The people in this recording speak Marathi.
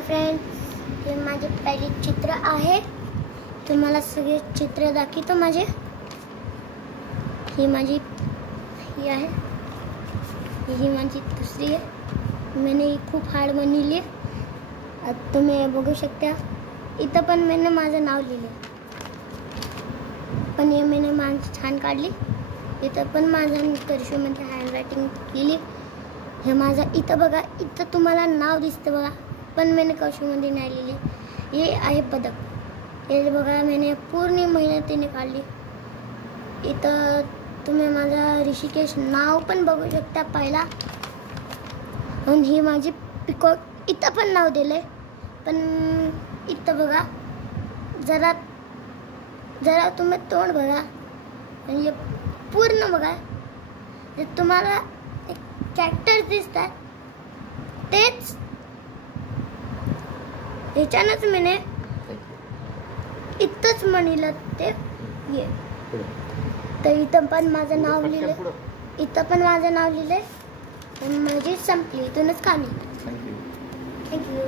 फ्रेंड्स, हे माझे पहिले चित्र आहे. तुम्हाला सगळे चित्र दाखवतो माझे. ही माझी ही आहे, ही माझी दुसरी आहे. मैंने ही खूप हार्ड बनवली आहे. तुम्ही बघू शकता. इथं पण मैंने माझं नाव लिहिले, पण हे मैंने माझी छान काढली. इथं पण माझं कर्सिवमध्ये हँडरायटिंग केली. हे माझं इथं बघा, इथं तुम्हाला नाव दिसतं बघा, पण मैंने कर्सिवमध्ये नाही लिहिली. हे आहे बदक. हे बघा, मैंने पूर्ण मेहनतीने काढली. इथं तुम्ही माझा ऋषिकेश नाव पण बघू शकता पहिला. आणि ही माझी पिकॉक, इथं पण नाव दिले, पण इथं बघा, जरा तुम्ही तोंड बघा आणि हे पूर्ण बघा. जे तुम्हाला कॅरेक्टर दिसतात तेच ह्याच्यानंच मैंने इथंच म्हणलं ते ये. तर इथं पण माझं नाव लिहिलं, इथं पण माझं नाव लिहिलंय. माझी संपली, इथूनच काढली. थँक्यू.